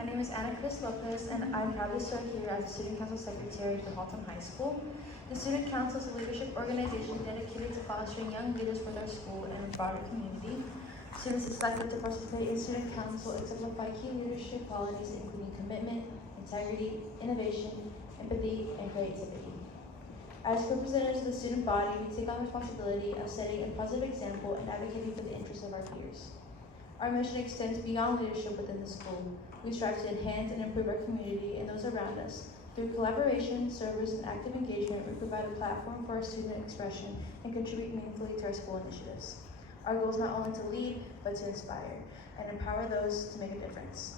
my name is Ana Chris Lopez, and I proudly serve here as the Student Council Secretary for Haltom High School. The Student Council is a leadership organization dedicated to fostering young leaders for their school and the broader community. Students selected to participate in Student Council exemplify key leadership qualities including commitment, integrity, innovation, empathy, and creativity. As representatives of the student body, we take on the responsibility of setting a positive example and advocating for the interests of our peers. Our mission extends beyond leadership within the school. We strive to enhance and improve our community and those around us. Through collaboration, service, and active engagement, we provide a platform for our student expression and contribute meaningfully to our school initiatives. Our goal is not only to lead, but to inspire and empower those to make a difference.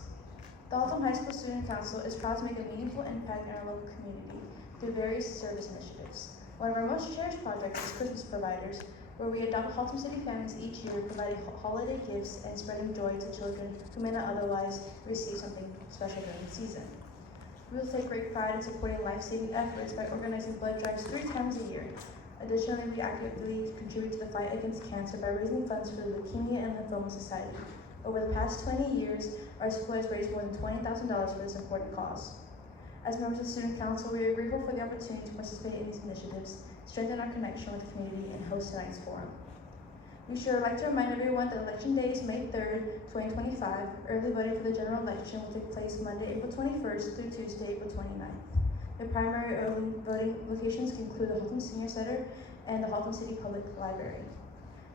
The Haltom High School Student Council is proud to make a meaningful impact in our local community through various service initiatives. One of our most cherished projects is Christmas Providers, where we adopt Haltom City families each year, providing holiday gifts and spreading joy to children who may not otherwise receive something special during the season. We will take great pride in supporting life-saving efforts by organizing blood drives 3 times a year. Additionally, we actively contribute to the fight against cancer by raising funds for the Leukemia and Lymphoma Society. Over the past 20 years, our school has raised more than $20,000 for this important cause. As members of the Student Council, we are grateful for the opportunity to participate in these initiatives, strengthen our connection with the community, and host tonight's forum. We sure would like to remind everyone that Election Day is May 3rd, 2025. Early voting for the general election will take place Monday, April 21st through Tuesday, April 29th. The primary early voting locations include the Haltom Senior Center and the Haltom City Public Library.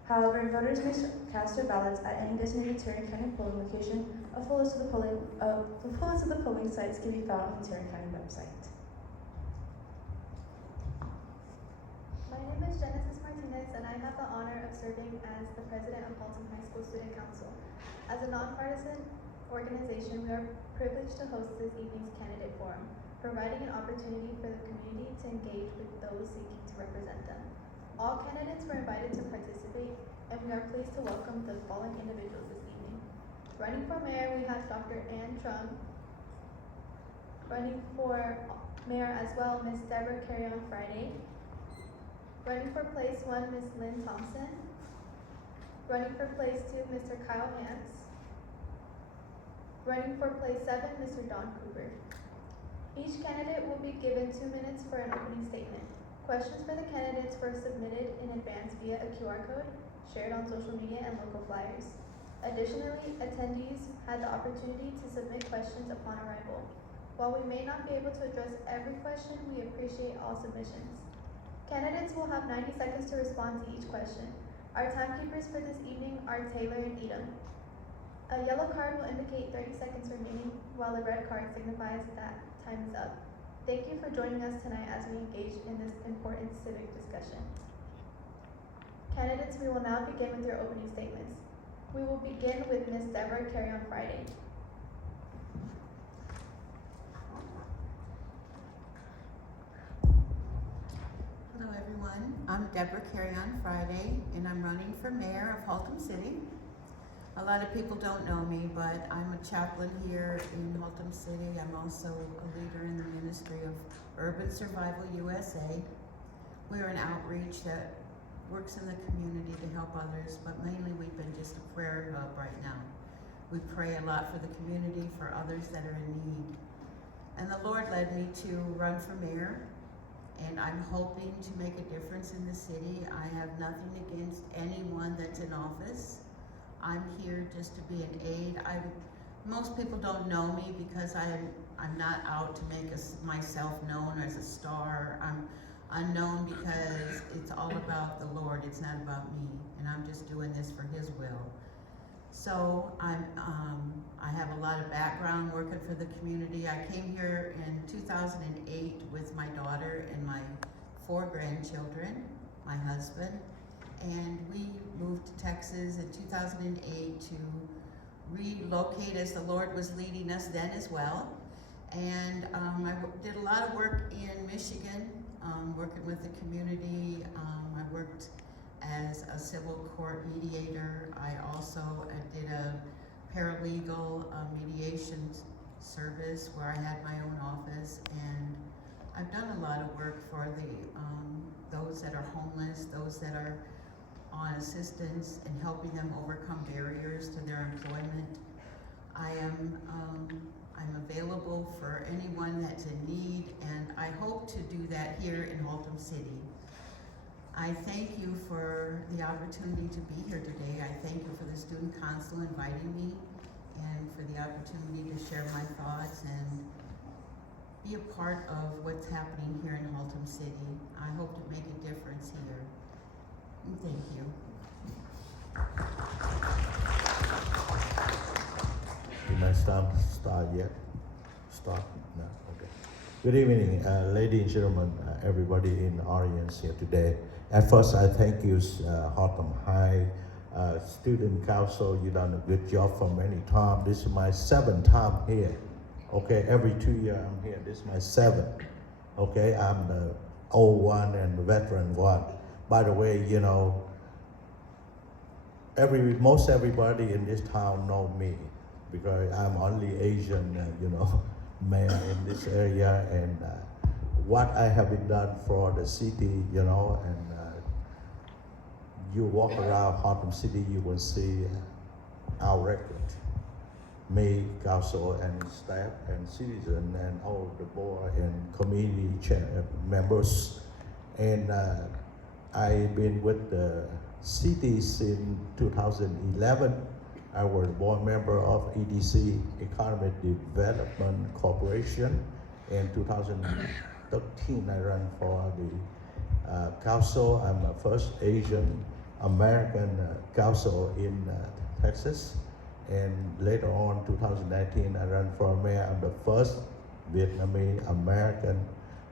However, voters may cast their ballots at any designated Tarrant County polling location. A full list of the polling sites can be found on the Tarrant County website. My name is Genesis Martinez, and I have the honor of serving as the president of Haltom High School Student Council. As a nonpartisan organization, we are privileged to host this evening's candidate forum, providing an opportunity for the community to engage with those seeking to represent them. All candidates were invited to participate, and we are pleased to welcome the following individuals this evening. Running for mayor, we have Dr. Ann Trung. Running for mayor as well, Ms. Deborah Carrion Friday. Running for place 1, Ms. Lynn Thompson. Running for place 2, Mr. Kyle Hance. Running for place 7, Mr. Don Cooper. Each candidate will be given 2 minutes for an opening statement. Questions for the candidates were submitted in advance via a QR code, shared on social media and local flyers. Additionally, attendees had the opportunity to submit questions upon arrival. While we may not be able to address every question, we appreciate all submissions. Candidates will have 90 seconds to respond to each question. Our timekeepers for this evening are Taylor and Edom. A yellow card will indicate 30 seconds remaining, while a red card signifies that time is up. Thank you for joining us tonight as we engage in this important civic discussion. Candidates, we will now begin with your opening statements. We will begin with Ms. Deborah Carrion Friday. Hello everyone, I'm Deborah Carrion Friday, and I'm running for mayor of Haltom City. A lot of people don't know me, but I'm a chaplain here in Haltom City. I'm also a leader in the Ministry of Urban Survival USA. We're an outreach that works in the community to help others, but mainly we've been just a prayer hub right now. We pray a lot for the community, for others that are in need. And the Lord led me to run for mayor, and I'm hoping to make a difference in the city. I have nothing against anyone that's in office. I'm here just to be an aid. Most people don't know me because I'm not out to make myself known as a star. I'm unknown because it's all about the Lord. It's not about me, and I'm just doing this for His will. So I have a lot of background working for the community. I came here in 2008 with my daughter and my 4 grandchildren, my husband, and we moved to Texas in 2008 to relocate as the Lord was leading us then as well. And I did a lot of work in Michigan, working with the community. I worked as a civil court mediator. I also did a paralegal mediation service where I had my own office, and I've done a lot of work for those that are homeless, those that are on assistance, and helping them overcome barriers to their employment. I stands in need, and I hope to do that here in Haltom City. I thank you for the opportunity to be here today. I thank you for the Student Council inviting me and for the opportunity to share my thoughts and be a part of what's happening here in Haltom City. I hope to make a difference here. And thank you. You might start yet? Start? No? Okay. Good evening, ladies and gentlemen, everybody in the audience here today. At first, I thank you, Haltom High Student Council. You done a good job for many times. This is my 7th time here. Okay, every 2 years I'm here. This is my 7th. Okay, I'm the old one and the veteran one. By the way, you know, most everybody in this town know me because I'm only Asian, man in this area, and what I have been done for the city, and you walk around Haltom City, you will see our record. Me, council, and staff, and citizen, and all the board and community members, and I've been with the city since 2011. I was board member of EDC, Economic Development Corporation. In 2013, I ran for the council. I'm the first Asian American council in Texas. And later on, 2019, I ran for mayor. I'm the first Vietnamese American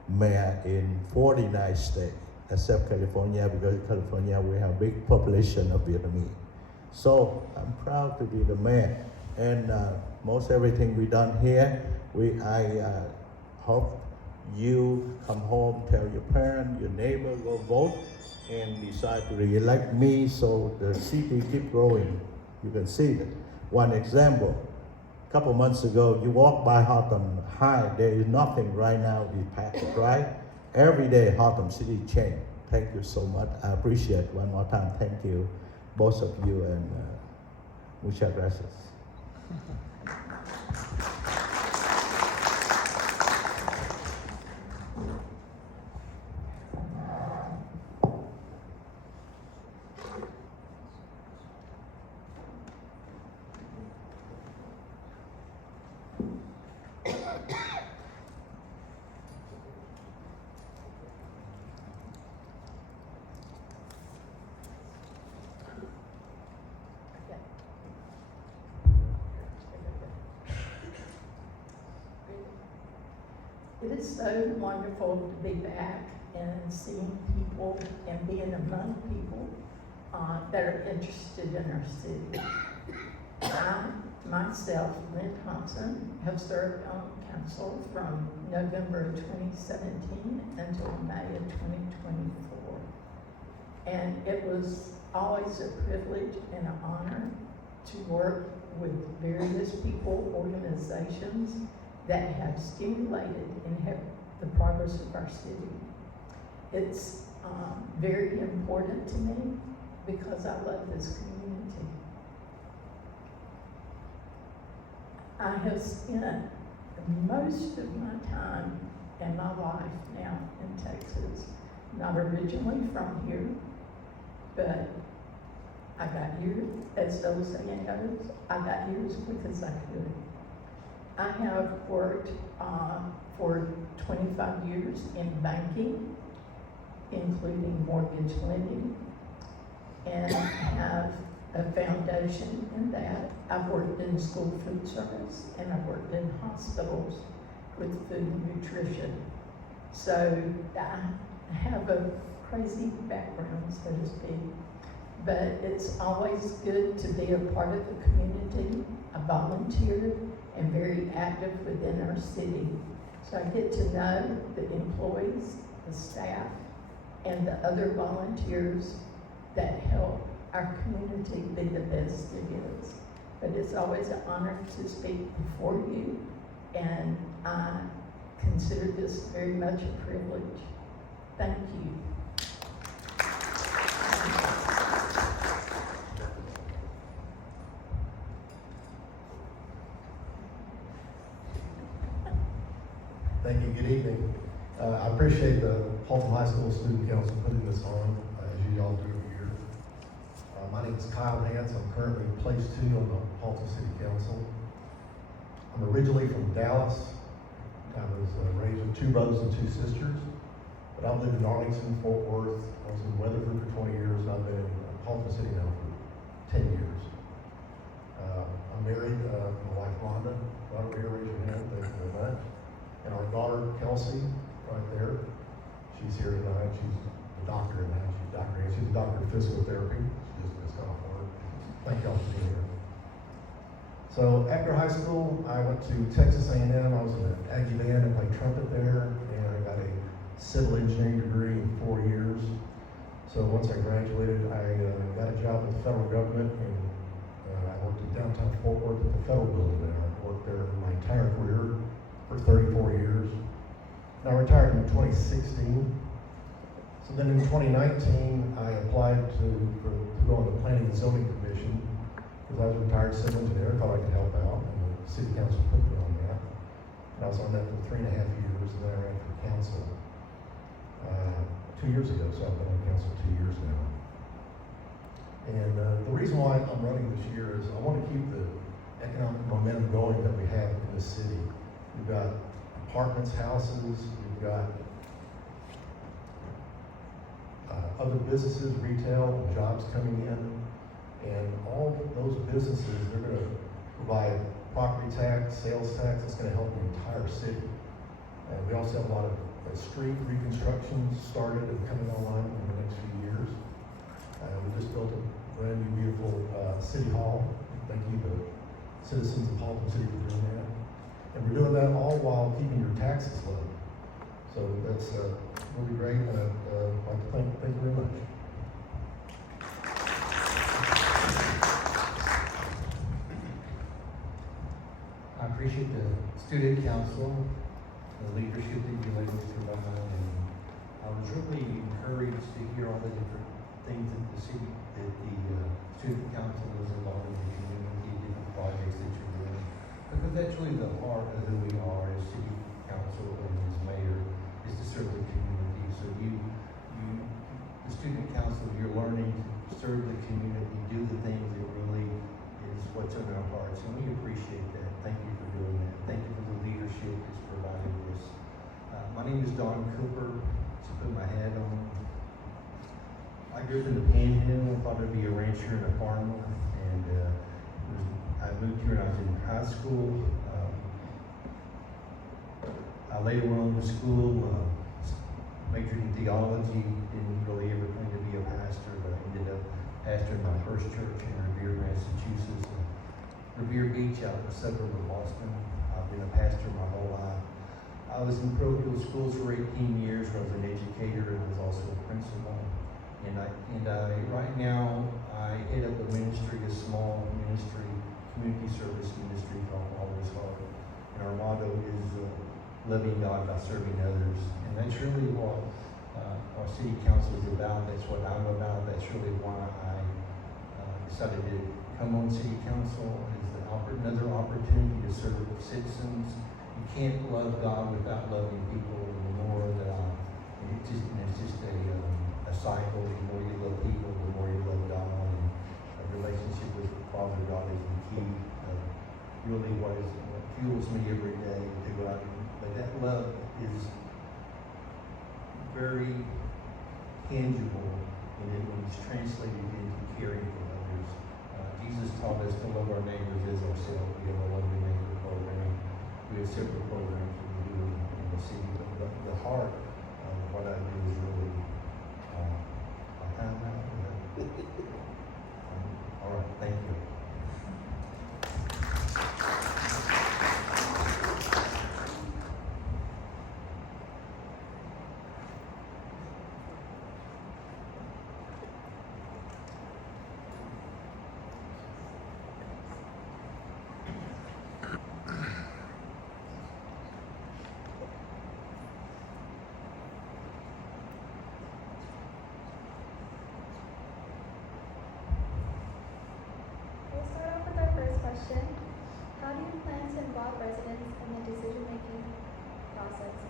mayor in 49 states, except California, because in California we have a big population of Vietnamese. So I'm proud to be the mayor, and most everything we done here, I hope you come home, tell your parents, your neighbor, go vote, and decide to re-elect me so the city keep growing. You can see that. One example, a couple months ago, you walk by Haltom High, there is nothing right now, it's packed, right? Every day, Haltom City change. Thank you so much. I appreciate it. One more time, thank you, both of you, and muchas gracias. It is so wonderful to be back and seeing people and being among people that are interested in our city. I, myself, Lynn Thompson, have served on council from November of 2017 until May of 2024. And it was always a privilege and an honor to work with various people, organizations that have stimulated and have the progress of our city. It's very important to me because I love this community. I have spent most of my time in my life now in Texas, not originally from here, but I got here, as the old saying goes, I got here as quick as I could. I have worked for 25 years in banking, including mortgage lending, and have a foundation in that. I've worked in school food service, and I've worked in hospitals with food and nutrition. So I have a crazy background, so to speak. But it's always good to be a part of the community. I volunteer and very active within our city. So I get to know the employees, the staff, and the other volunteers that help our community be the best it is. But it's always an honor to speak before you, and I consider this very much a privilege. Thank you. Thank you. Good evening. I appreciate the Haltom High School Student Council putting this on, as you all do every year. My name is Kyle Nance. I'm currently place 2 on the Haltom City Council. I'm originally from Dallas. I was raised with 2 brothers and 2 sisters, but I've lived in Arlington, Fort Worth. I was in Weatherford for 20 years, and I've been in Haltom City now for 10 years. I'm married, my wife Rhonda. Rhonda, here, raise your hand. Thank you very much. And our daughter Kelsey, right there. She's here tonight. She's a doctor now. She's a doctor of physical therapy. She just got off work. Thank y'all for being here. So after high school, I went to Texas A&M. I was in an Aggie band and played trumpet there, and I got a civil engineering degree in 4 years. So once I graduated, I got a job with the federal government, and I worked in downtown Fort Worth at the federal building there. I worked there my entire career for 34 years. And I retired in 2016. So then in 2019, I applied to go on the Planning and Zoning Commission because I was a retired civil engineer, thought I could help out, and the city council put me on that. And I was on that for 3.5 years, and then I ran for council 2 years ago, so I've been on council 2 years now. And the reason why I'm running this year is I want to keep the economic momentum going that we have in the city. We've got apartments, houses, we've got other businesses, retail, jobs coming in, and all those businesses, they're going to provide property tax, sales tax, that's going to help the entire city. We also have a lot of street reconstructions started and coming online in the next few years. We just built a brand new beautiful city hall. Thank you, the citizens of Haltom City, for doing that. And we're doing that all while keeping your taxes low. So that's really great, and I'd like to thank you very much. I appreciate the student council, the leadership that you ladies provide, and I was really encouraged to hear all the different things that the city, that the student council is involved in the community, different projects that you're doing, because that's really the heart of who we are as city council and as mayor, is to serve the community. So the student council, you're learning to serve the community, do the things that really is what's in our hearts, and we appreciate that. Thank you for doing that. Thank you for the leadership that's provided this. My name is Don Cooper. To put my hat on, I grew up in the Panhandle. I thought I'd be a rancher and a farmer, and I moved here when I was in high school. I later went on to school, majored in theology, didn't really ever plan to be a pastor, but I ended up pastoring my first church in Revere, Massachusetts, Revere Beach, out in the suburb of Boston. I've been a pastor my whole life. I was in parochial schools for 18 years, where I was an educator and was also a principal. And right now, I head up a ministry, a small ministry, community service ministry called Father's Heart. And our motto is loving God by serving others. And that's really what our city council is about. That's what I'm about. That's really why I decided to come on city council, is another opportunity to serve citizens. You can't love God without loving people. And the more that it's just a cycle. The more you love people, the more you love God. And a relationship with Father God is the key of really what fuels me every day to go out. But that love is very tangible, and it was translated into caring for others. Jesus taught us to love our neighbors as ourselves. We have a Love Your Neighbor program. We have several programs that we do in the city, but the heart of what I do is really all right, thank you. We'll start off with our first question. How do you plan to involve residents in the decision-making process?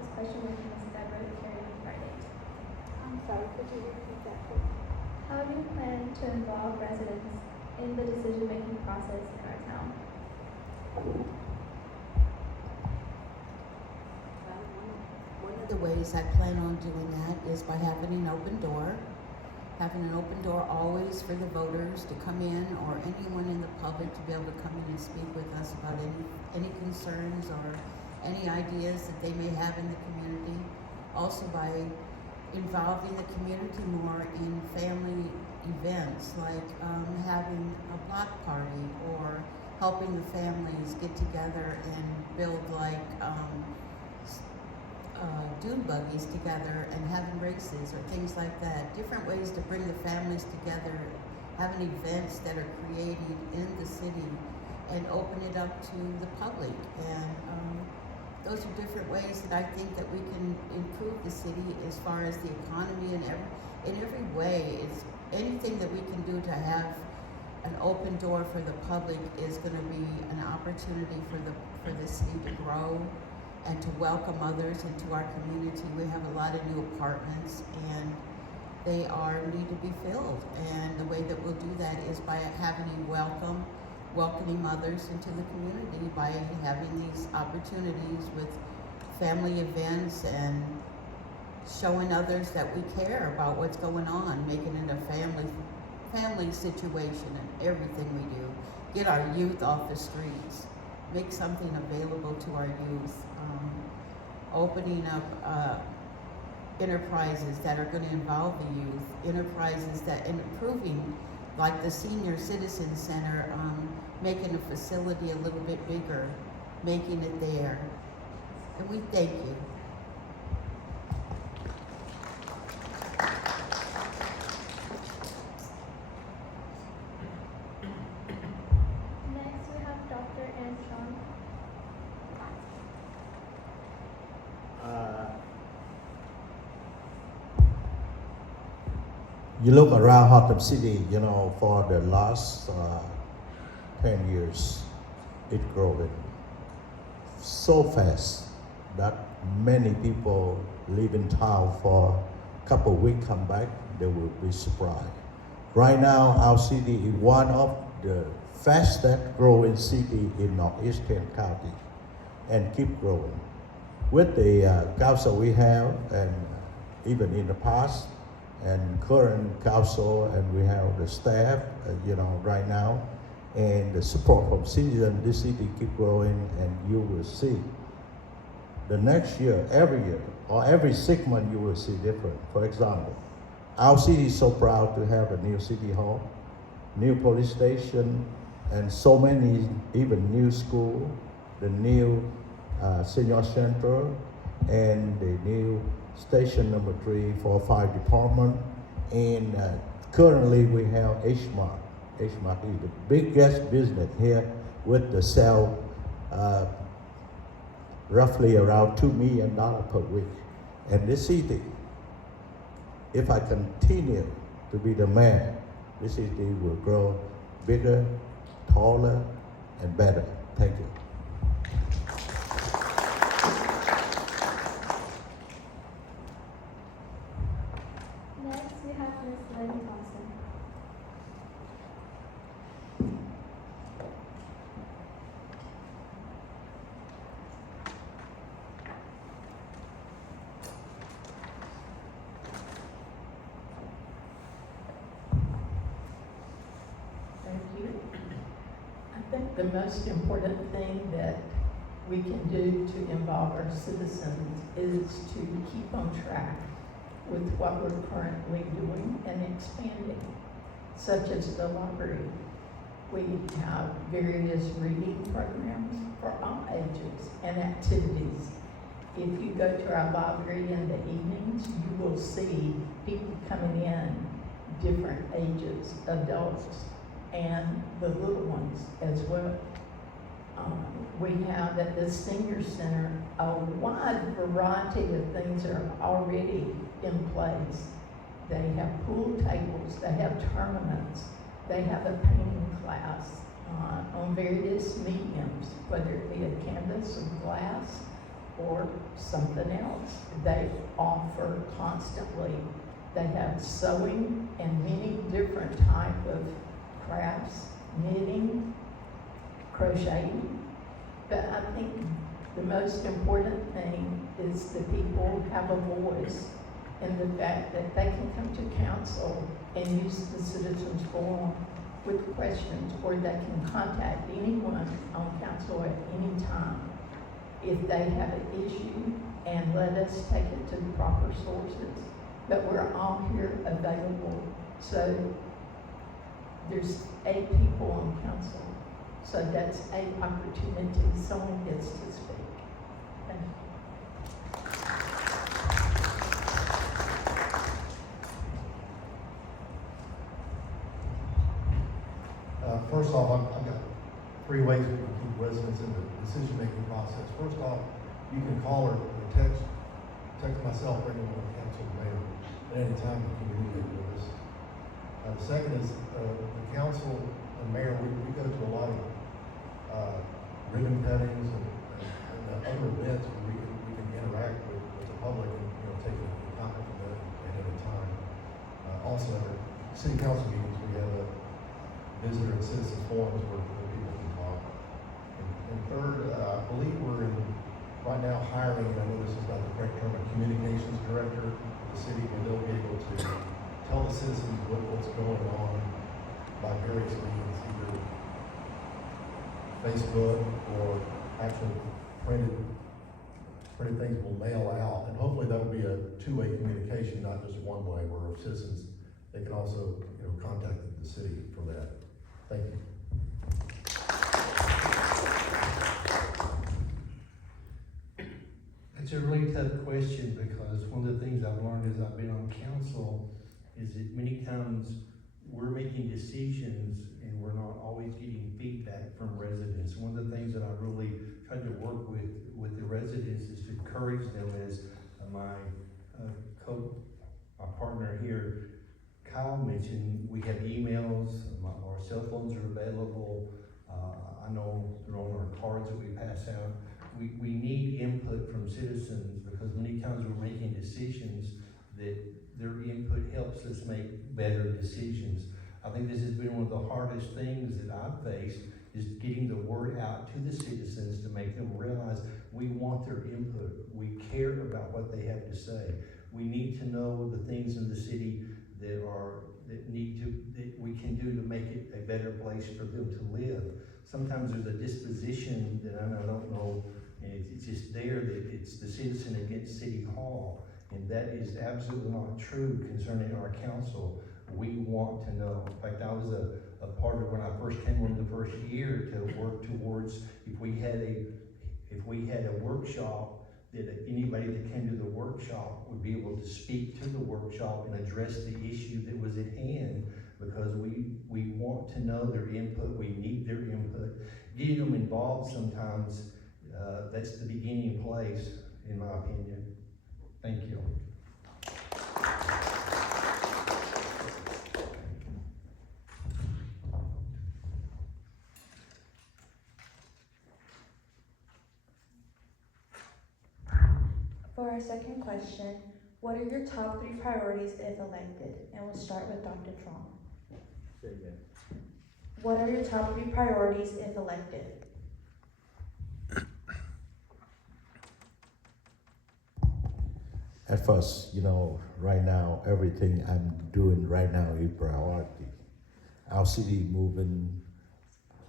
This question was from Ms. Deborah Carey on Friday. I'm sorry, could you repeat that, please? How do you plan to involve residents in the decision-making process in our town? One of the ways I plan on doing that is by having an open door. Having an open door always for the voters to come in, or anyone in the public to be able to come in and speak with us about any concerns or any ideas that they may have in the community. Also by involving the community more in family events, like having a block party, or helping the families get together and build like dune buggies together and having races or things like that. Different ways to bring the families together, having events that are created in the city and open it up to the public. And those are different ways that I think that we can improve the city as far as the economy and in every way. It's anything that we can do to have an open door for the public is going to be an opportunity for the city to grow and to welcome others into our community. We have a lot of new apartments and they need to be filled. And the way that we'll do that is by having a welcoming others into the community, by having these opportunities with family events and showing others that we care about what's going on, making it a family situation in everything we do. Get our youth off the streets, make something available to our youth, opening up enterprises that are going to involve the youth, enterprises that, and improving, like the Senior Citizen Center, making the facility a little bit bigger, making it there. And we thank you. Next, we have Dr. Armstrong. You look around Haltom City, for the last 10 years, it growing so fast that many people live in town for a couple of weeks, come back, they will be surprised. Right now, our city is one of the fastest growing city in Northeastern County and keep growing. With the council we have, and even in the past, and current council, and we have the staff, right now, and the support from citizens, this city keep growing, and you will see the next year, or every 6 months, you will see different. For example, our city is so proud to have a new city hall, new police station, and so many, even new school, the new senior center, and the new station number 3 for fire department. And currently we have H-Mart. H-Mart is the biggest business here with the sale roughly around $2 million per week. And this city, if I continue to be the mayor, this city will grow bigger, taller, and better. Thank you. Next, we have Ms. Lynn Thompson. Thank you. I think the most important thing that we can do to involve our citizens is to keep on track with what we're currently doing and expanding, such as the library. We have various reading programs for all ages and activities. If you go to our library in the evenings, you will see people coming in, different ages, adults, and the little ones as well. We have at the senior center a wide variety of things that are already in place. They have pool tables, they have tournaments, they have a painting class on various mediums, whether it be a canvas or glass or something else. They offer constantly. They have sewing and many different type of crafts, knitting, crocheting. But I think the most important thing is the people have a voice, and the fact that they can come to council and use the citizens forum with questions, or they can contact anyone on council at any time if they have an issue, and let us take it to the proper sources. But we're all here available. So there's 8 people on council. So that's 8 opportunities someone gets to speak. Thank you. First off, I've got 3 ways we can keep residents in the decision-making process. First off, you can call or text myself or anyone on the council or mayor at any time to communicate with us. The second is, the council and mayor, we go to a lot of ribbon cuttings and other events where we can interact with the public and, take a comment from them at any time. Also, at our city council meetings, we have a visitor and citizen forums where people can talk. And third, I believe we're right now hiring, and I know this is not the correct term, a communications director for the city, where they'll be able to tell the citizens what's going on by various means, either Facebook or actual printed things will mail out. And hopefully that'll be a 2-way communication, not just one way, where citizens, they can also, contact the city for that. Thank you. It's a really tough question, because one of the things I've learned as I've been on council is that many times we're making decisions and we're not always getting feedback from residents. One of the things that I really tried to work with the residents is to encourage them, as my partner here, Kyle, mentioned. We have emails, our cell phones are available. I know they're on our cards that we pass out. We need input from citizens, because many times we're making decisions that their input helps us make better decisions. I think this has been one of the hardest things that I've faced, is getting the word out to the citizens to make them realize we want their input. We care about what they have to say. We need to know the things in the city that we can do to make it a better place for them to live. Sometimes there's a disposition that I don't know, and it's just there, that it's the citizen against City Hall, and that is absolutely not true concerning our council. We want to know. In fact, I was a part of when I first came on the first year to work towards, if we had a workshop, that anybody that came to the workshop would be able to speak to the workshop and address the issue that was at hand, because we want to know their input, we need their input. Getting them involved sometimes, that's the beginning place, in my opinion. Thank you. For our second question, what are your top 3 priorities if elected? And we'll start with Dr. Trong. Say again. What are your top 3 priorities if elected? At first, right now, everything I'm doing right now is priority. Our city moving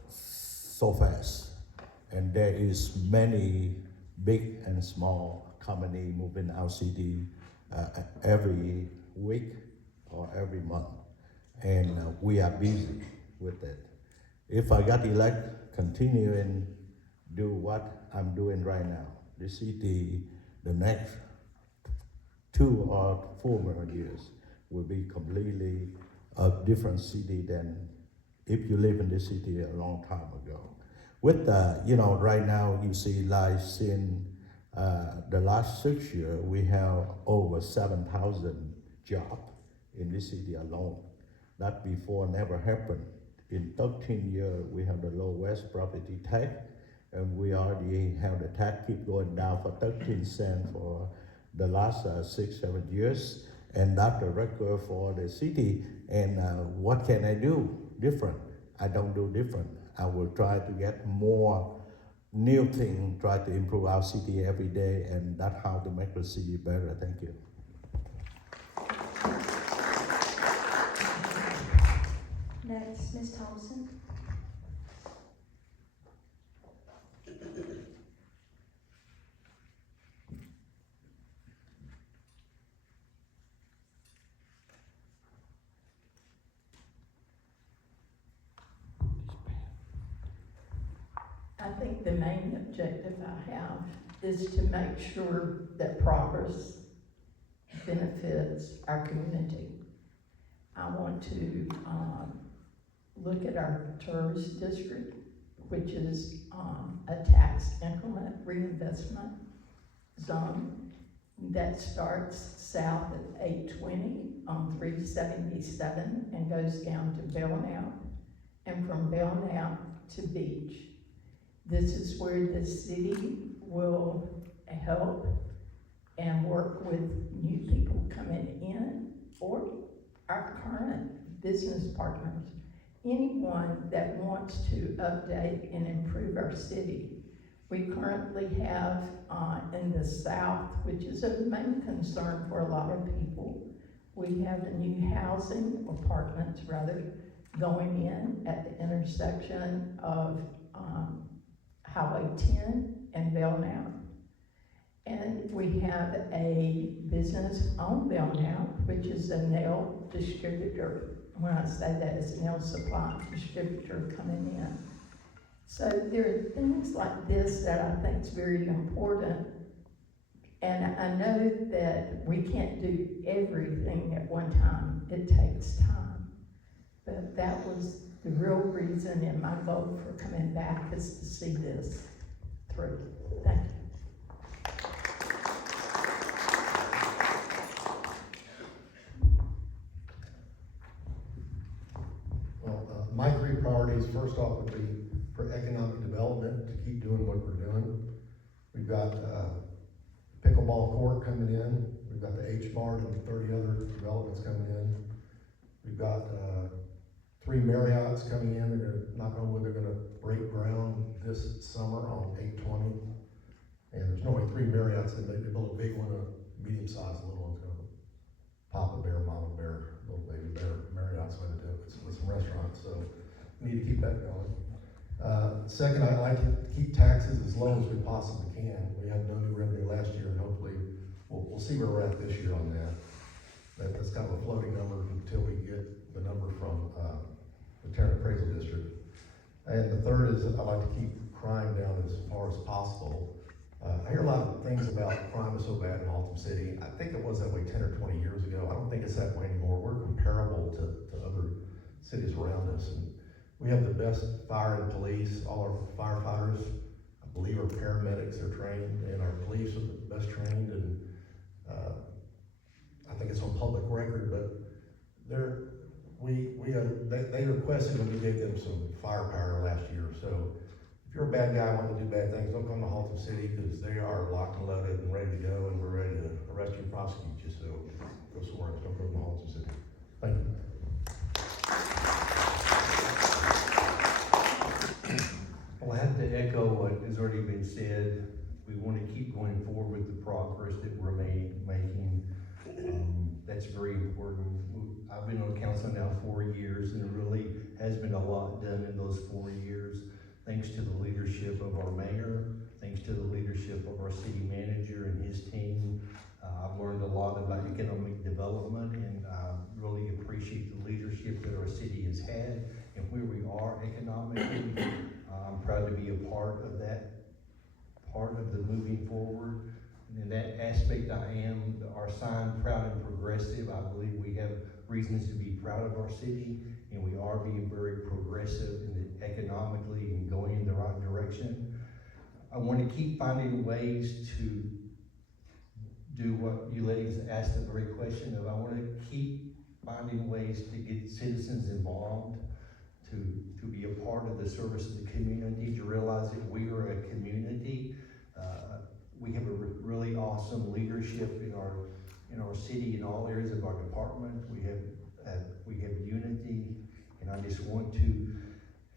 so fast, and there is many big and small company moving our city every week or every month, and we are busy with it. If I got elected, continue and do what I'm doing right now. The city, the next 2 or 4 more years will be completely a different city than if you live in the city a long time ago. With right now you see, like in the last 6 years, we have over 7,000 jobs in this city alone. That before never happened. In 13 years, we have the lowest property tax, and we already have the tax keep going down for 13 cents for the last 6-7 years, and that's the record for the city. And what can I do different? I don't do different. I will try to get more new thing, try to improve our city every day, and that's how to make the city better. Thank you. Next, Ms. Thompson. I think the main objective I have is to make sure that progress benefits our community. I want to look at our tourist district, which is a tax increment reinvestment zone that starts south at 820 on 377 and goes down to Belknap, and from Belknap to Beach. This is where the city will help and work with new people coming in or our current business partners, anyone that wants to update and improve our city. We currently have in the south, which is a main concern for a lot of people, we have the new housing, apartments rather, going in at the intersection of Highway 10 and Belknap. And we have a business on Belknap, which is a nail distributor. When I say that, it's a nail supply distributor coming in. So there are things like this that I think is very important. And I know that we can't do everything at one time. It takes time. But that was the real reason and my vote for coming back is to see this through. Thank you. Well, my three priorities, first off, would be for economic development, to keep doing what we're doing. We've got pickleball court coming in. We've got the H-Mart and 30 other developments coming in. We've got 3 Marriotts coming in. They're gonna, knock on wood, they're gonna break ground this summer on 820. And there's normally 3 Marriotts, and they built a big one, a medium-sized, little one's gonna Papa Bear, Mama Bear, little baby bear. Marriott's way to do it with some restaurants, so we need to keep that going. Second, I'd like to keep taxes as low as we possibly can. We had no new revenue last year, and hopefully we'll see where we're at this year on that. That's kind of a floating number until we get the number from the Tarrant Appraisal District. And the third is I'd like to keep crime down as far as possible. I hear a lot of things about crime is so bad in Haltom City. I think it was that way 10 or 20 years ago. I don't think it's that way anymore. We're comparable to other cities around us. And we have the best fire and police. All our firefighters, I believe, are paramedics. They're trained, and our police are the best trained. And I think it's on public record, but they requested and we gave them some firepower last year. So if you're a bad guy wanting to do bad things, don't come to Haltom City, because they are locked and loaded and ready to go, and we're ready to arrest you and prosecute you. So go somewhere else. Don't come to Haltom City. Thank you. Well, I have to echo what has already been said. We want to keep going forward with the progress that we're making. That's very important. I've been on council now 4 years, and it really has been a lot done in those 4 years. Thanks to the leadership of our mayor, thanks to the leadership of our city manager and his team. I've learned a lot about economic development, and I really appreciate the leadership that our city has had and where we are economically. I'm proud to be a part of that, part of the moving forward. And in that aspect, I am our sign, proud and progressive. I believe we have reasons to be proud of our city, and we are being very progressive in economically and going in the right direction. I want to keep finding ways to do what you ladies asked the very question of. I want to keep finding ways to get citizens involved, to be a part of the service of the community, to realize that we are a city in all areas of our department. We have unity, and I just want to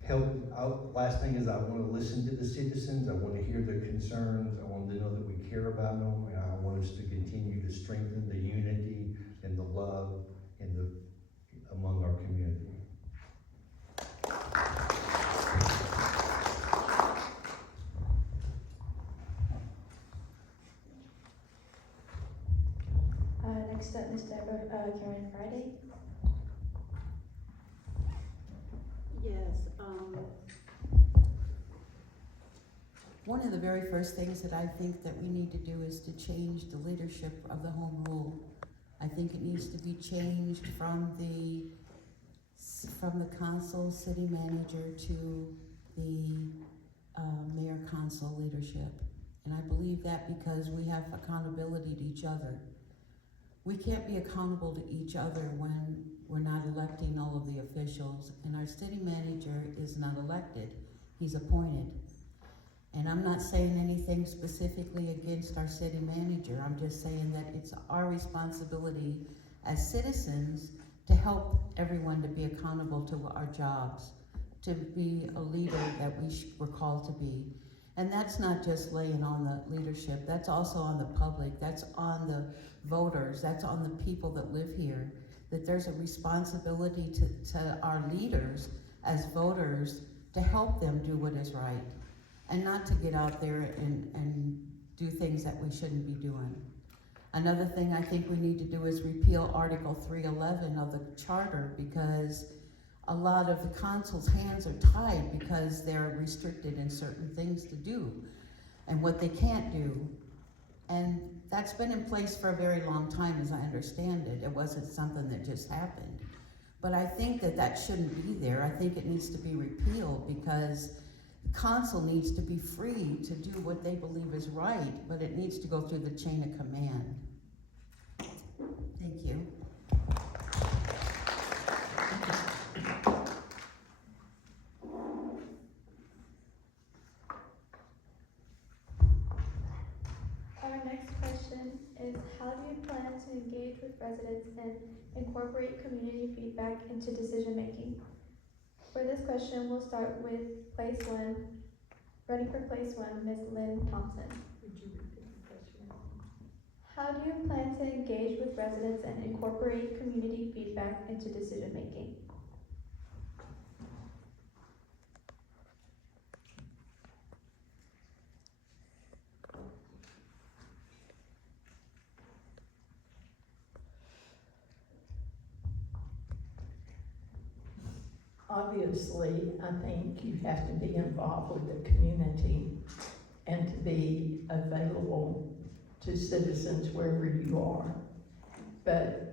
help out. Last thing is I want to listen to the citizens. I want to hear their concerns. I want them to know that we care about them, and I want us to continue to strengthen the unity and the love among our community. Next up, Ms. Deborah Karen Friday. Yes, one of the very first things that I think that we need to do is to change the leadership of the home rule. I think it needs to be changed from the council, city manager to the mayor council leadership. And I believe that because we have accountability to each other. We can't be accountable to each other when we're not electing all of the officials, and our city manager is not elected, he's appointed. And I'm not saying anything specifically against our city manager, I'm just saying that it's our responsibility as citizens to help everyone to be accountable to our jobs, to be a leader that we're called to be. And that's not just laying on the leadership, that's also on the public, that's on the voters, that's on the people that live here. That there's a responsibility to our leaders as voters to help them do what is right. And not to get out there and do things that we shouldn't be doing. Another thing I think we need to do is repeal Article 311 of the charter, because a lot of the council's hands are tied because they're restricted in certain things to do and what they can't do. And that's been in place for a very long time, as I understand it. It wasn't something that just happened. But I think that shouldn't be there. I think it needs to be repealed because the council needs to be free to do what they believe is right, but it needs to go through the chain of command. Thank you. Our next question is, how do you plan to engage with residents and incorporate community feedback into decision making? For this question, we'll start with place one, running for place one, Ms. Lynn Thompson. Would you repeat the question? How do you plan to engage with residents and incorporate community feedback into decision making? Obviously, I think you have to be involved with the community and to be available to citizens wherever you are. But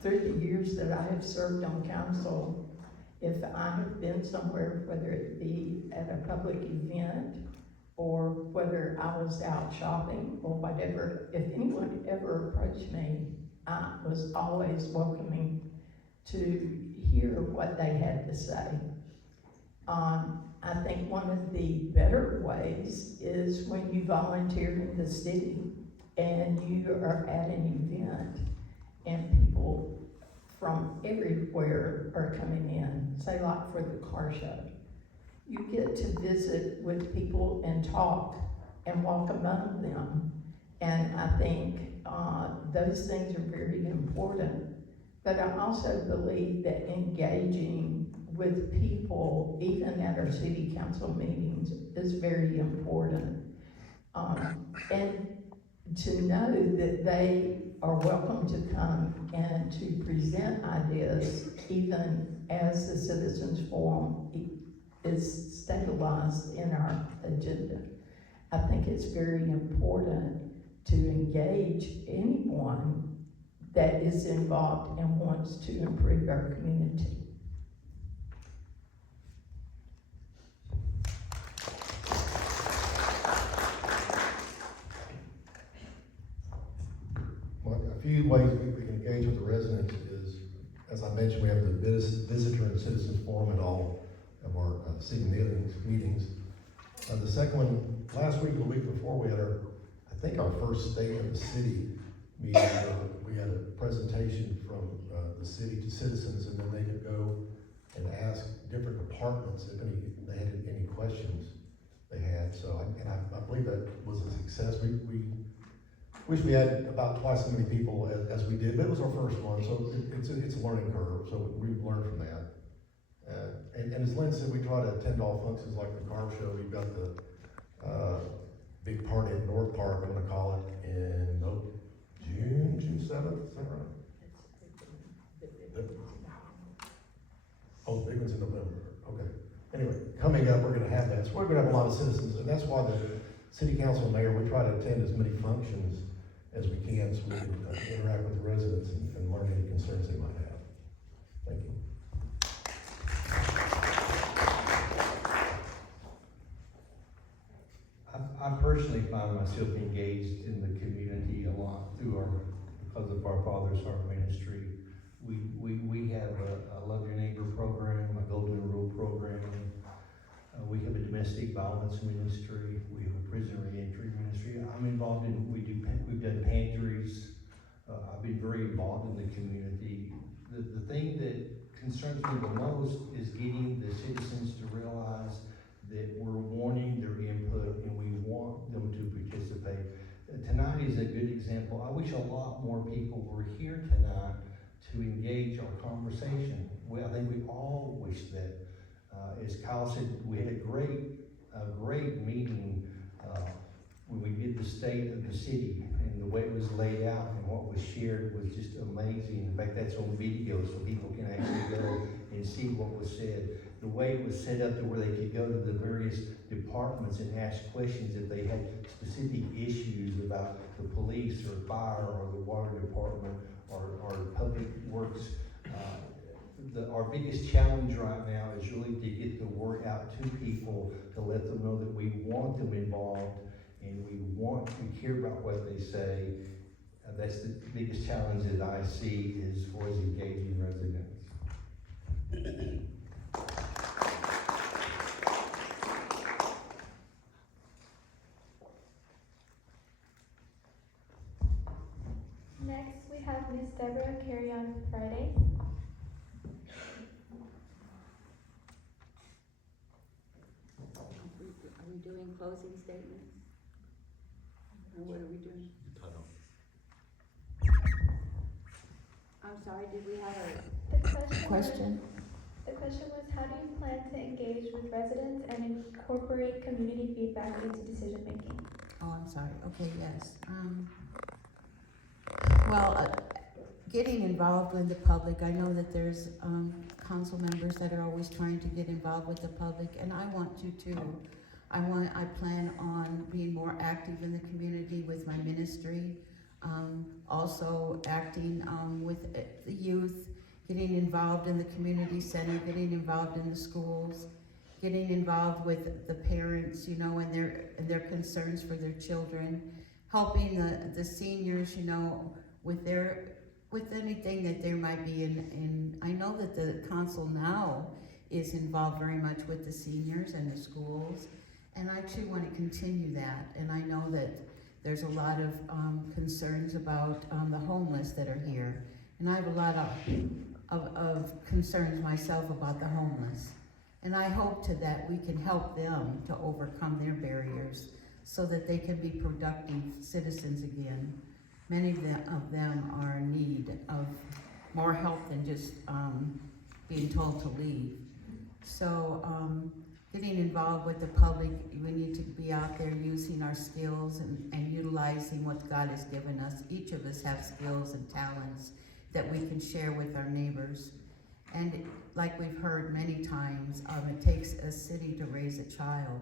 through the years that I have served on council, if I have been somewhere, whether it be at a public event or whether I was out shopping or whatever, if anyone ever approached me, I was always welcoming to hear what they had to say. I think one of the better ways is when you volunteer in the city and you are at an event and people from everywhere are coming in, say like for the car show. You get to visit with people and talk and walk among them. And I think those things are very important. But I also believe that engaging with people, even at our city council meetings, is very important. And to know that they are welcome to come and to present ideas, even as the Citizens Forum is stabilized in our agenda. I think it's very important to engage anyone that is involved and wants to improve our community. Well, a few ways we can engage with the residents is, as I mentioned, we have the visitor and citizens forum at all of our city meetings. The second one, last week or the week before, we had our first State of the City meeting where we had a presentation from, the city to citizens, and then they could go and ask different departments if they had any questions they had. So, I believe that was a success. We wish we had about twice as many people as we did, but it was our first one, so it's a learning curve, so we've learned from that. And as Lynn said, we try to attend all functions like the car show. We've got the big party at North Park, I'm gonna call it, in June 7th, is that right? Oh, the big one's in November, okay. Anyway, coming up, we're gonna have that, so we're gonna have a lot of citizens, and that's why the city council and mayor, we try to attend as many functions as we can, so we can interact with the residents and learn any concerns they might have. Thank you. I personally find myself engaged in the community a lot because of our Father's Heart Ministry. We have a Love Your Neighbor program, a Golden Rule program. We have a domestic violence ministry. We have a prison reentry ministry. I'm involved in, we've done pantries. I've been very involved in the community. The thing that concerns me the most is getting the citizens to realize that we're wanting their input and we want them to participate. Tonight is a good example. I wish a lot more people were here tonight to engage our conversation. I think we all wish that. As Kyle said, we had a great meeting when we did the state of the city, and the way it was laid out and what was shared was just amazing. In fact, that's on video, so people can actually go and see what was said. The way it was set up to where they could go to the various departments and ask questions if they had specific issues about the police or fire or the water department or public works. Our biggest challenge right now is really to get the word out to people, to let them know that we want them involved and we care about what they say. That's the biggest challenge that I see as far as engaging residents. Next, we have Ms. Deborah Carry-On Friday. Are we doing closing statements? Or what are we doing? I'm sorry, did we have The a question? The question was, how do you plan to engage with residents and incorporate community feedback into decision making? Oh, I'm sorry, okay, yes. Getting involved with the public, I know that there's, council members that are always trying to get involved with the public, and I want to too. I plan on being more active in the community with my ministry, also acting, with the youth, getting involved in the community center, getting involved in the schools, getting involved with the parents, you know, and their concerns for their children, helping the seniors, you know, with anything that there might be in I know that the council now is involved very much with the seniors and the schools, and I too want to continue that. And I know that there's a lot of concerns about the homeless that are here, and I have a lot of concerns myself about the homeless. And I hope that we can help them to overcome their barriers so that they can be productive citizens again. Many of them are in need of more help than just being told to leave. So getting involved with the public, we need to be out there using our skills and utilizing what God has given us. Each of us have skills and talents that we can share with our neighbors. And like we've heard many times, it takes a city to raise a child.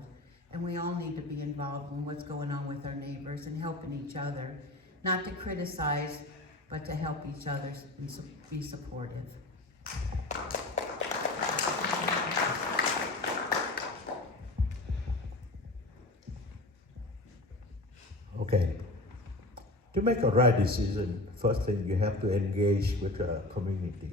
And we all need to be involved in what's going on with our neighbors and helping each other. Not to criticize, but to help each other and be supportive. Okay. To make a right decision, first thing you have to engage with the community.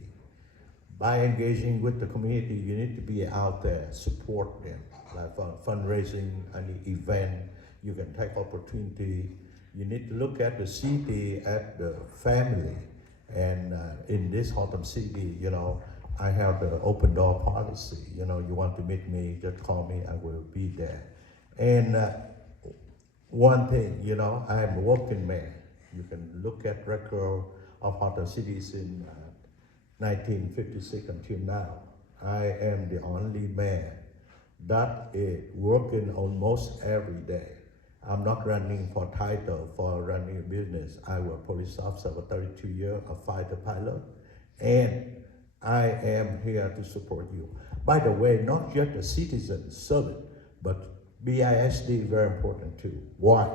By engaging with the community, you need to be out there, support them, like fundraising, any event. You can take opportunity. You need to look at the city, at the family. And in this Haltom City, you know, I have the open door policy. You know, you want to meet me, just call me, I will be there. And one thing, you know, I am a working man. You can look at record of Haltom City in 1956 until now. I am the only man that is working almost every day. I'm not running for title, for running a business. I was a police officer for 32 years, a fighter pilot, and I am here to support you. By the way, not just a citizen servant, but BISD is very important too. Why?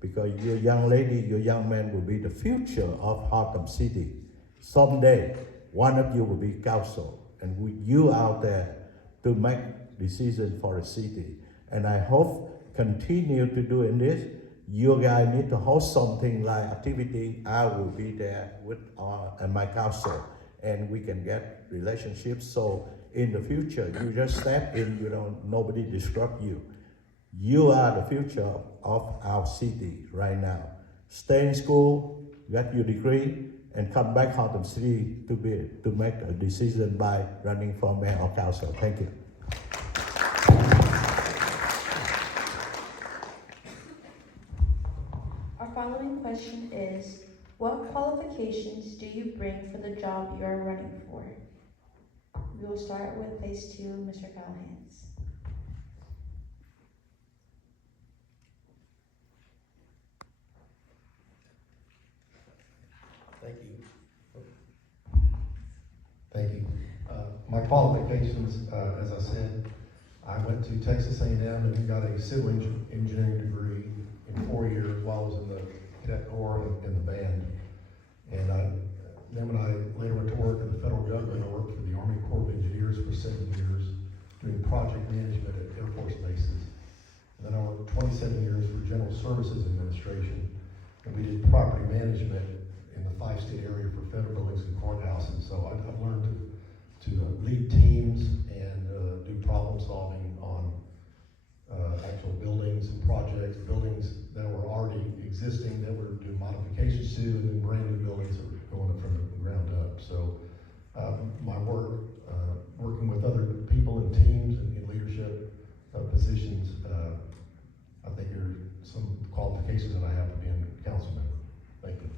Because your young lady, your young man will be the future of Haltom City. Someday, one of you will be council, and you out there to make decisions for the city. And I hope continue to do in this. You guys need to host something like activity. I will be there with and my council, and we can get relationships. So in the future, you just step in. You don't. Nobody disrupt you. You are the future of our city right now. Stay in school, get your degree, and come back Haltom City to make a decision by running for mayor or council. Thank you. Our following question is, what qualifications do you bring for the job you are running for? We will start with place 2, Mr. Callahan's. Thank you. Thank you. My qualifications, as I said, I went to Texas A&M and got a civil engineering degree in 4 years while I was in the cadet corps and in the band. And then when I later went to work in the federal government, I worked for the Army Corps of Engineers for 7 years, doing project management at Air Force bases. And then I worked 27 years for General Services Administration, and we did property management in the 5-state area for federal buildings and courthouses. So I've learned to lead teams and do problem solving on actual buildings and projects, buildings that were already existing that we're doing modifications to, and then brand new buildings that were going up from the ground up. So my work, working with other people and teams and in leadership positions, I think are some qualifications that I have for being a council member. Thank you.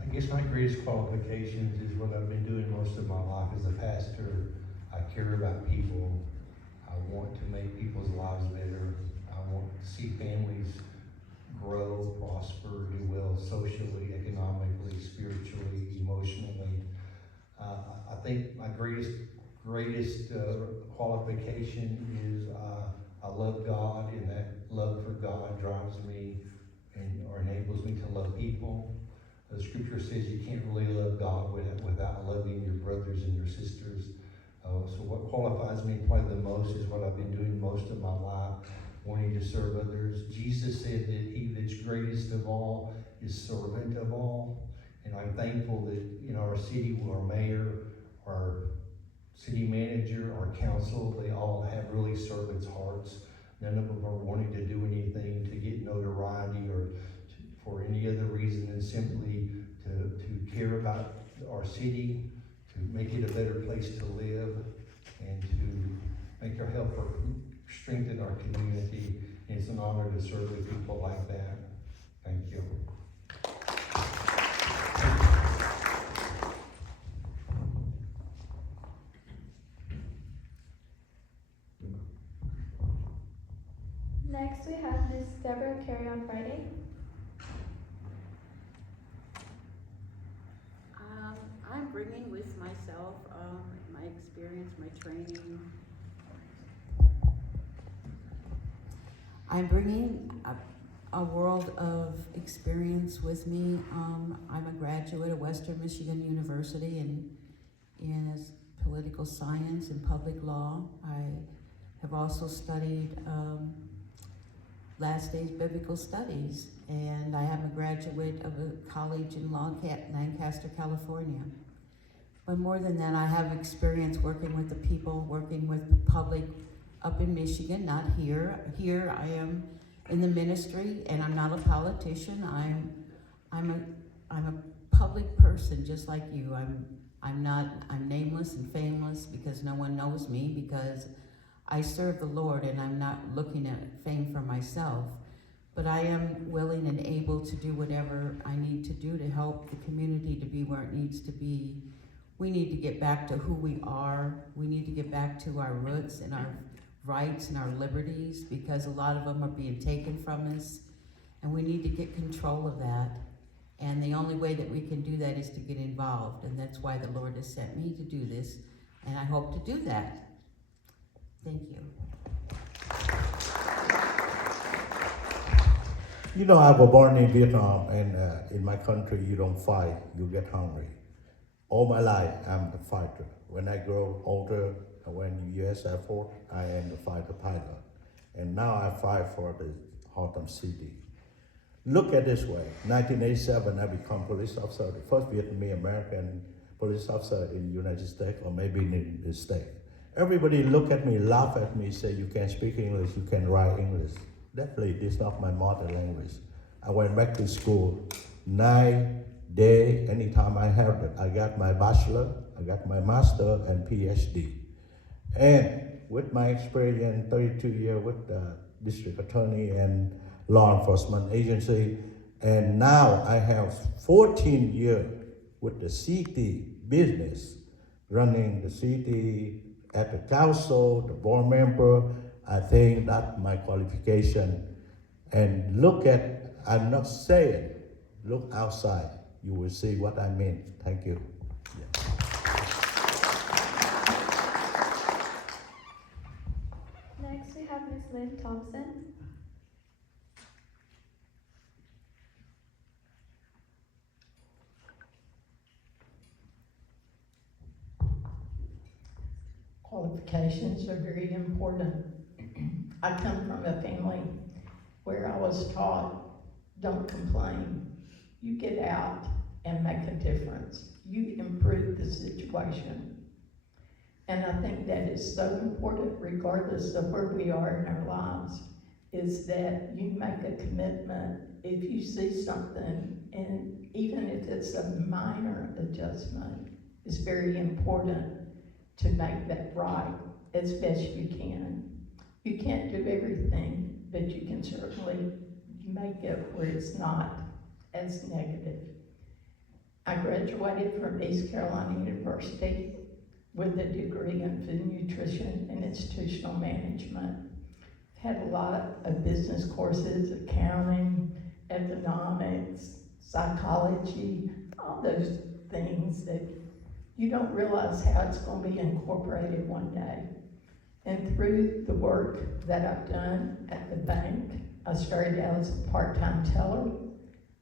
I guess my greatest qualifications is what I've been doing most of my life as a pastor. I care about people. I want to make people's lives better. I want to see families grow, prosper, do well socially, economically, spiritually, emotionally. I think my greatest qualification is I love God, and that love for God drives me or enables me to love people. The scripture says you can't really love God without loving your brothers and your sisters. So what qualifies me probably the most is what I've been doing most of my life, wanting to serve others. Jesus said that he that's greatest of all is servant of all. And I'm thankful that in our city, our mayor, our city manager, our council, they all have really servants' hearts. None of them are wanting to do anything to get notoriety or for any other reason than simply to care about our city, to make it a better place to live, and to make our help or strengthen our community. And it's an honor to serve with people like that. Thank you. Next, we have Ms. Deborah Carey on Friday. I'm bringing with myself my experience, my training. I'm bringing a world of experience with me. I'm a graduate of Western Michigan University in political science and public law. I have also studied Last Days Biblical Studies, and I am a graduate of a college in Lancaster, California. But more than that, I have experience working with the people, working with the public up in Michigan, not here. Here I am in the ministry, and I'm not a politician. I'm a public person, just like you. I'm nameless and fameless because no one knows me, because I serve the Lord, and I'm not looking at fame for myself. But I am willing and able to do whatever I need to do to help the community to be where it needs to be. We need to get back to who we are. We need to get back to our roots and our rights and our liberties, because a lot of them are being taken from us, and we need to get control of that. And the only way that we can do that is to get involved, and that's why the Lord has sent me to do this, and I hope to do that. Thank you. You know, I was born in Vietnam, and in my country, you don't fight, you get hungry. All my life, I'm the fighter. When I grow older, I went to U.S. Air Force, I am the fighter pilot. And now I fight for the Haltom City. Look at this way, 1987, I become police officer, the first Vietnamese American police officer in the United States, or maybe in the state. Everybody look at me, laugh at me, say, you can speak English, you can write English. Definitely, this is not my mother language. I went back to school, 9 days, anytime I have it. I got my bachelor, I got my master and PhD. And with my experience, 32 years with the district attorney and law enforcement agency, and now I have 14 years with the city business, running the city at the council, the board member. I think that's my qualification. And look at, I'm not saying, look outside, you will see what I mean. Thank you. Next, we have Ms. Lynn Thompson. Qualifications are very important. I come from a family where I was taught, don't complain. You get out and make a difference. You improve the situation. And I think that is so important, regardless of where we are in our lives, is that you make a commitment. If you see something, and even if it's a minor adjustment, it's very important to make that right as best you can. You can't do everything, but you can certainly make it where it's not as negative. I graduated from East Carolina University with a degree in food nutrition and institutional management. Had a lot of business courses, accounting, economics, psychology, all those things that you don't realize how it's going to be incorporated one day. And through the work that I've done at the bank, I started out as a part-time teller,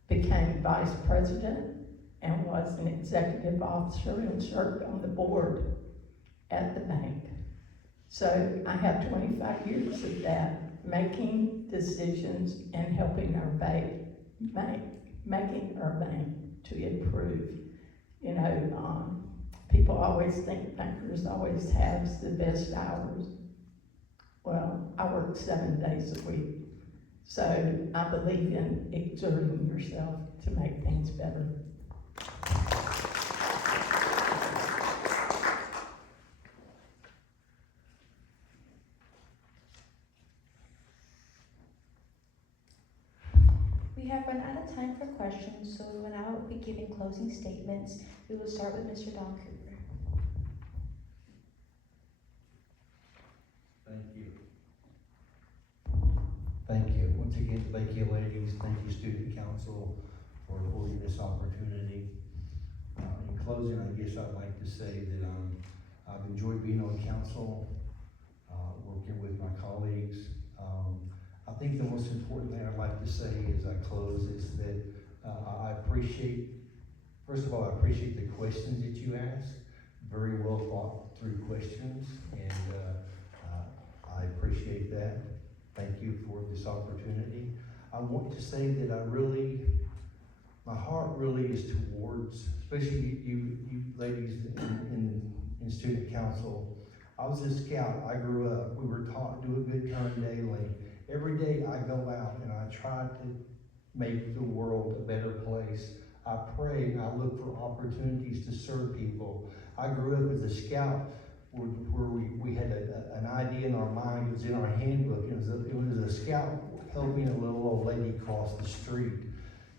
became vice president, and was an executive officer and served on the board at the bank. So I have 25 years of that, making decisions and helping our bank, making our bank to improve. You know, people always think bankers always have the best hours. Well, I work 7 days a week. So I believe in exerting yourself to make things better. We have run out of time for questions, so we will now be giving closing statements. We will start with Mr. Don Cooper. Thank you. Thank you. Once again, thank you, ladies. Thank you, Student Council, for affording this opportunity. In closing, I guess I'd like to say that I've enjoyed being on council, working with my colleagues. I think the most important thing I'd like to say as I close is that I appreciate, first of all, I appreciate the questions that you ask. Very well thought through questions, and I appreciate that. Thank you for this opportunity. I want to say that my heart really is towards, especially you ladies in student council. I was a scout. I grew up. We were taught to do a good turn daily. Every day I go out and I try to make the world a better place. I pray, I look for opportunities to serve people. I grew up as a scout where we had an idea in our mind. It was in our handbook. It was a scout helping a little old lady cross the street.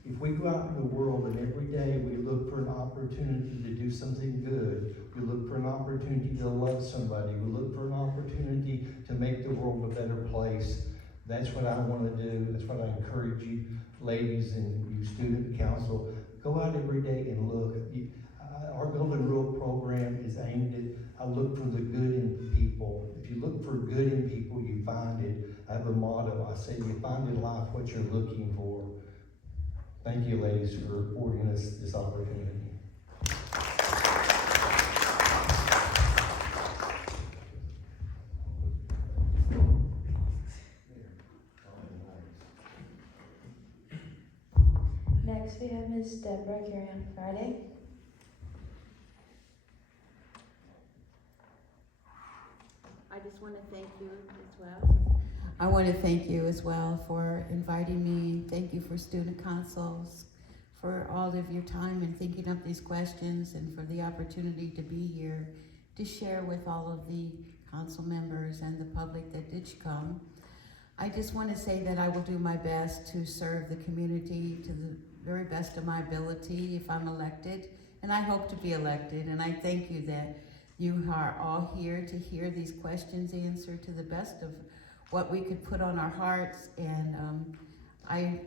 If we go out in the world and every day we look for an opportunity to do something good, we look for an opportunity to love somebody, we look for an opportunity to make the world a better place, that's what I want to do. That's what I encourage you, ladies and you student council. Go out every day and look. Our Golden Rule program is aimed at, I look for the good in people. If you look for good in people, you find it. I have a motto. I say, you find in life what you're looking for. Thank you, ladies, for affording us this opportunity. Next, we have Ms. Deborah Carrion Friday. I just want to thank you as well. I want to thank you as well for inviting me. Thank you for student councils, for all of your time and thinking up these questions, and for the opportunity to be here to share with all of the council members and the public that did come. I just want to say that I will do my best to serve the community to the very best of my ability if I'm elected, and I hope to be elected. And I thank you that you are all here to hear these questions answered to the best of what we could put on our hearts. And I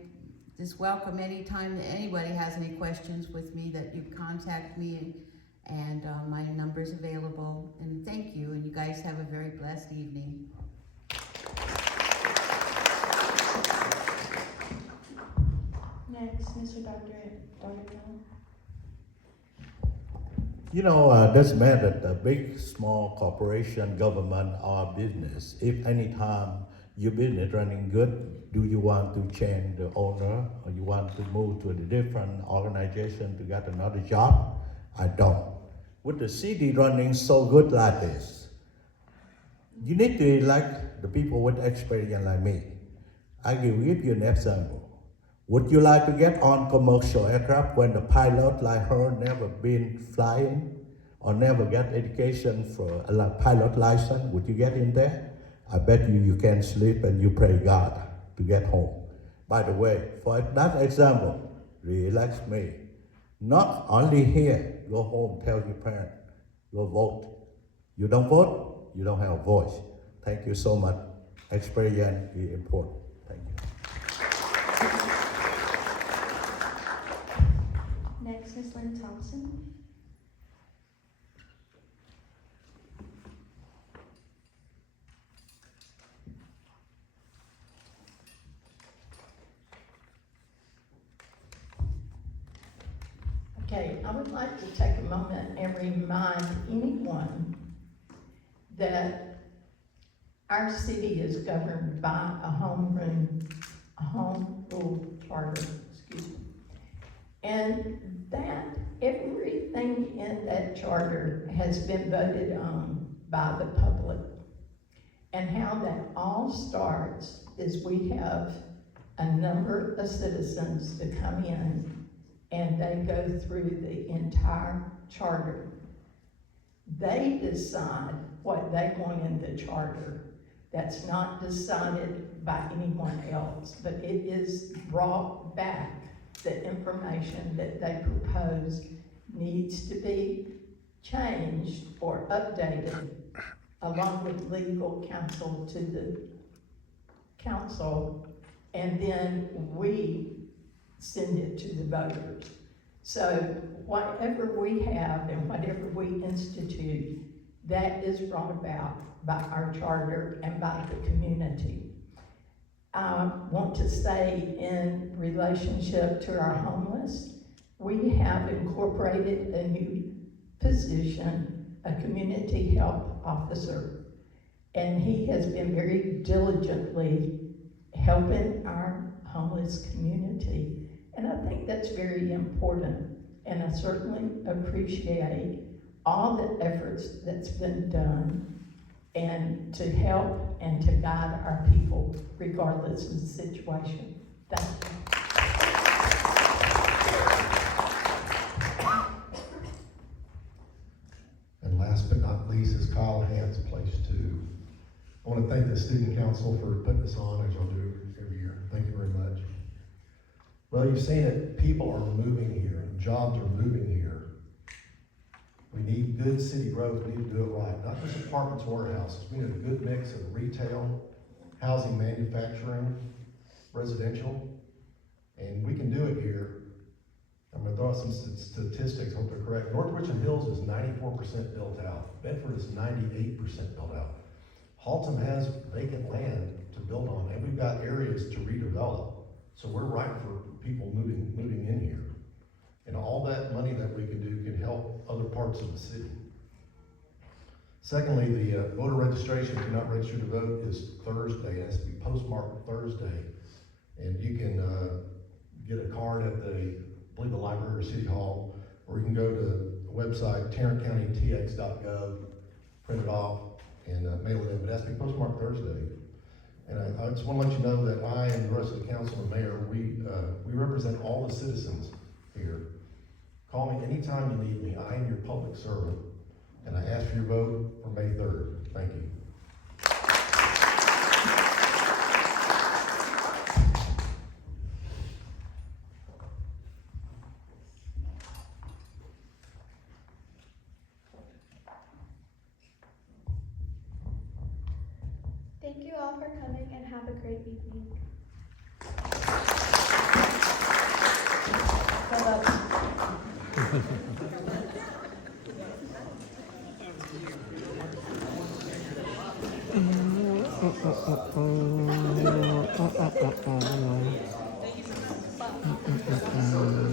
just welcome any time that anybody has any questions with me that you contact me, and my number's available. And thank you, and you guys have a very blessed evening. Next, Mr. Dr. Brown. You know, doesn't matter the big, small corporation, government, or business. If any time your business running good, do you want to change the owner, or you want to move to a different organization to get another job? I don't. With the city running so good like this, you need to elect the people with experience like me. I will give you an example. Would you like to get on commercial aircraft when the pilot like her never been flying or never get education for a pilot license? Would you get in there? I bet you can sleep and you pray God to get home. By the way, for that example, re-elect me. Not only here, go home, tell your parents, go vote. You don't vote, you don't have a voice. Thank you so much. Experience is important. Thank you. Next, Ms. Lynn Thompson. Okay, I would like to take a moment and remind anyone that our city is governed by a home rule charter, and that everything in that charter has been voted on by the public. And how that all starts is we have a number of citizens to come in, and they go through the entire charter. They decide what they want in the charter. That's not decided by anyone else, but it is brought back. The information that they propose needs to be changed or updated along with legal counsel to the council, and then we send it to the voters. So whatever we have and whatever we institute, that is brought about by our charter and by the community. I want to say in relationship to our homeless, we have incorporated a new position, a community health officer, and he has been very diligently helping our homeless community. And I think that's very important, and I certainly appreciate all the efforts that's been done and to help and to guide our people regardless of the situation. Thank you. And last but not least is Kyle Hance, place 2. I want to thank the student council for putting this on, as y'all do every year. Thank you very much. Well, you've seen it, people are moving here, jobs are moving here. We need good city growth, we need to do it right, not just apartments, warehouses. We need a good mix of retail, housing, manufacturing, residential, and we can do it here. I'm gonna throw out some statistics, hope they're correct. North Richland Hills is 94% built out. Bedford is 98% built out. Haltom has vacant land to build on, and we've got areas to redevelop. So we're right for people moving in here. And all that money that we can do can help other parts of the city. Secondly, the voter registration, if you're not registered to vote, is Thursday. It has to be postmarked Thursday. And you can get a card at I believe the library or city hall, or you can go to the website, tarrantcountytx.gov, print it off, and mail it in. But it has to be postmarked Thursday. And I just want to let you know that I and the rest of the council and mayor, we represent all the citizens here. Call me anytime you need me. I am your public servant, and I ask for your vote for May 3rd. Thank you. Thank you all for coming and have a great evening. Mm-mm-mm.